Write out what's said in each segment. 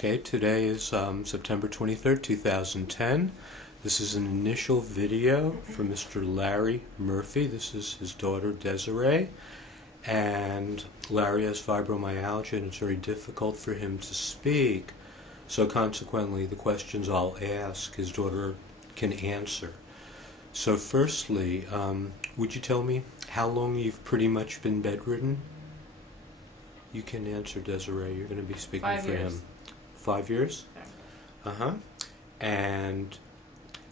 Okay, today is September 23rd, 2010. This is an initial video for Mr. Larry Murphy. This is his daughter Desiree. And Larry has fibromyalgia and it's very difficult for him to speak. So consequently, the questions I'll ask, his daughter can answer. So firstly, would you tell me how long you've pretty much been bedridden? You can answer, Desiree. You're going to be speaking 5 for years. him. 5 years? Yeah. Uh-huh. And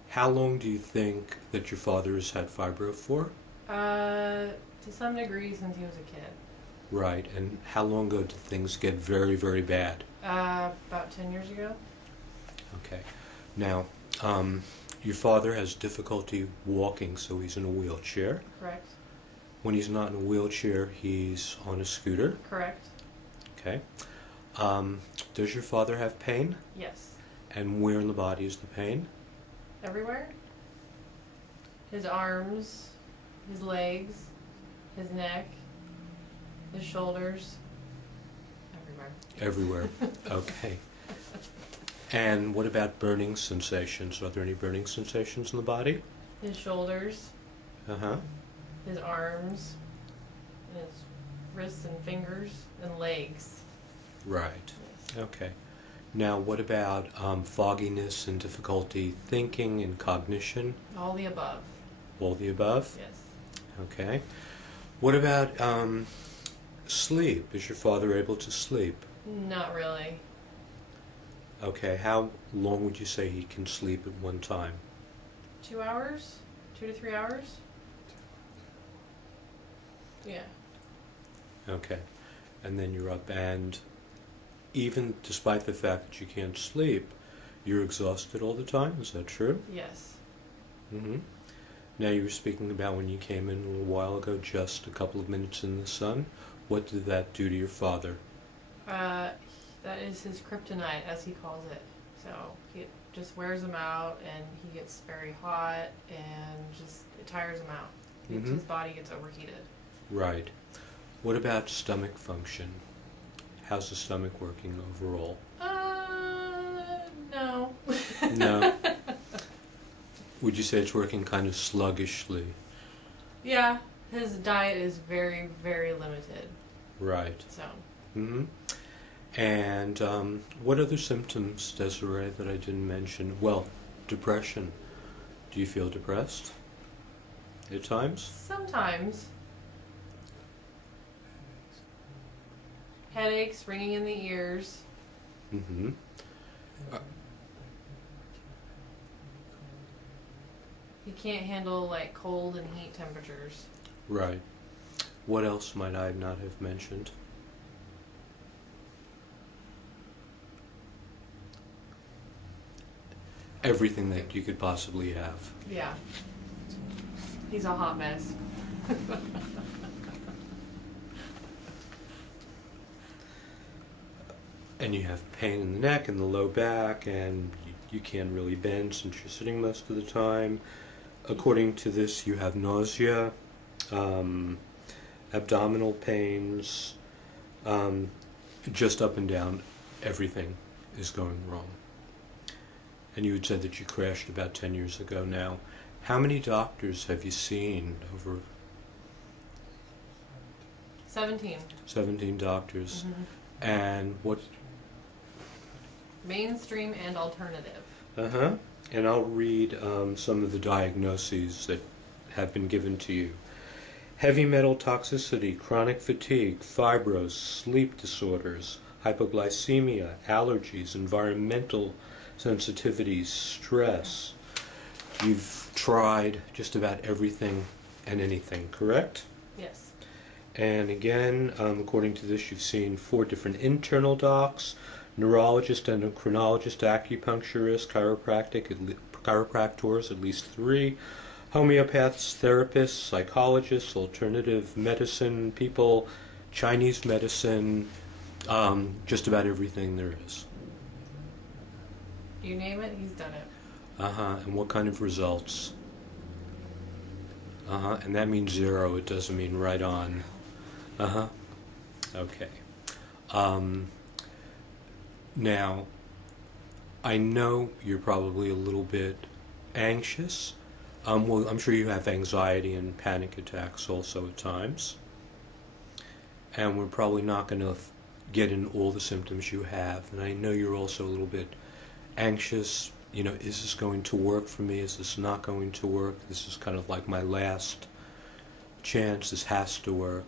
how long do you think that your father has had fibro for? To some degree since he was a kid. Right. And how long ago did things get very, very bad? About 10 years ago. Okay. Now, your father has difficulty walking, so he's in a wheelchair. Correct. When he's not in a wheelchair, he's on a scooter. Correct. Okay. Does your father have pain? Yes. And where in the body is the pain? Everywhere. His arms, his legs, his neck, his shoulders. Everywhere. Everywhere. Okay. And what about burning sensations? Are there any burning sensations in the body? His shoulders, Uh-huh. his arms, his wrists and fingers, and legs. Right. Yes. Okay. Now, what about fogginess and difficulty thinking and cognition? All the above. All the above? Yes. Okay. What about sleep? Is your father able to sleep? Not really. Okay. How long would you say he can sleep at one time? 2 hours? 2 to 3 hours? Yeah. Okay. And then you're up, and even despite the fact that you can't sleep, you're exhausted all the time? Is that true? Yes. Mm-hmm. Now, you were speaking about when you came in a little while ago, just a couple of minutes in the sun. What did that do to your father? That is his kryptonite, as he calls it. So it just wears him out, and he gets very hot, and just it tires him out. Mm-hmm. His body gets overheated. Right. What about stomach function? How's the stomach working overall? No. No. Would you say it's working kind of sluggishly? Yeah, his diet is very, very limited. Right. So. Mm-hmm. And what other symptoms, Desiree, that I didn't mention? Well, depression. Do you feel depressed at times? Sometimes. Headaches, ringing in the ears. Mm-hmm. He can't handle like cold and heat temperatures. Right. What else might I not have mentioned? Everything that you could possibly have. Yeah. He's a hot mess. And you have pain in the neck and the low back, and you can't really bend since you're sitting most of the time. According to this, you have nausea, abdominal pains, just up and down, everything is going wrong. And you had said that you crashed about 10 years ago now. How many doctors have you seen over? 17. 17 doctors. Mm-hmm. And what? Mainstream and alternative. Uh-huh. And I'll read some of the diagnoses that have been given to you. Heavy metal toxicity, chronic fatigue, fibros, sleep disorders, hypoglycemia, allergies, environmental sensitivities, stress. You've tried just about everything and anything, correct? Yes. And again, according to this, you've seen 4 different internal docs, neurologist, endocrinologist, acupuncturist, chiropractors, at least 3, homeopaths, therapists, psychologists, alternative medicine people, Chinese medicine, just about everything there is. You name it, he's done it. Uh-huh. And what kind of results? Uh-huh. And that means 0. It doesn't mean right on. Uh-huh. Okay. Now, I know you're probably a little bit anxious. Well, I'm sure you have anxiety and panic attacks also at times. And we're probably not going to get in all the symptoms you have. And I know you're also a little bit anxious. You know, is this going to work for me? Is this not going to work? This is kind of like my last chance. This has to work.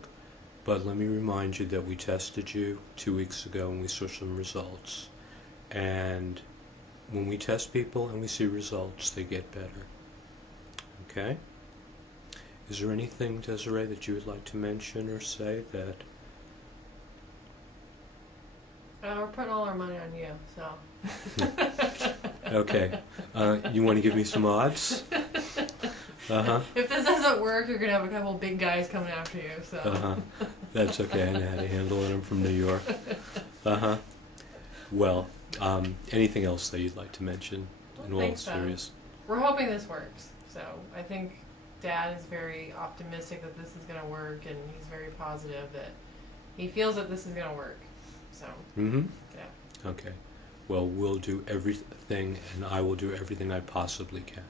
But let me remind you that we tested you 2 weeks ago and we saw some results. And when we test people and we see results, they get better. Okay? Is there anything, Desiree, that you would like to mention or say that... We're putting all our money on you, so... Okay. You want to give me some odds? Uh-huh. If this doesn't work, you're going to have a couple big guys coming after you, so... Uh-huh. That's okay. I know how to handle it. I'm from New York. Uh-huh. Well, anything else that you'd like to mention in all seriousness? We're hoping this works. So I think Dad is very optimistic that this is going to work, and he's very positive that he feels that this is going to work. So, yeah. Okay. Well, we'll do everything, and I will do everything I possibly can.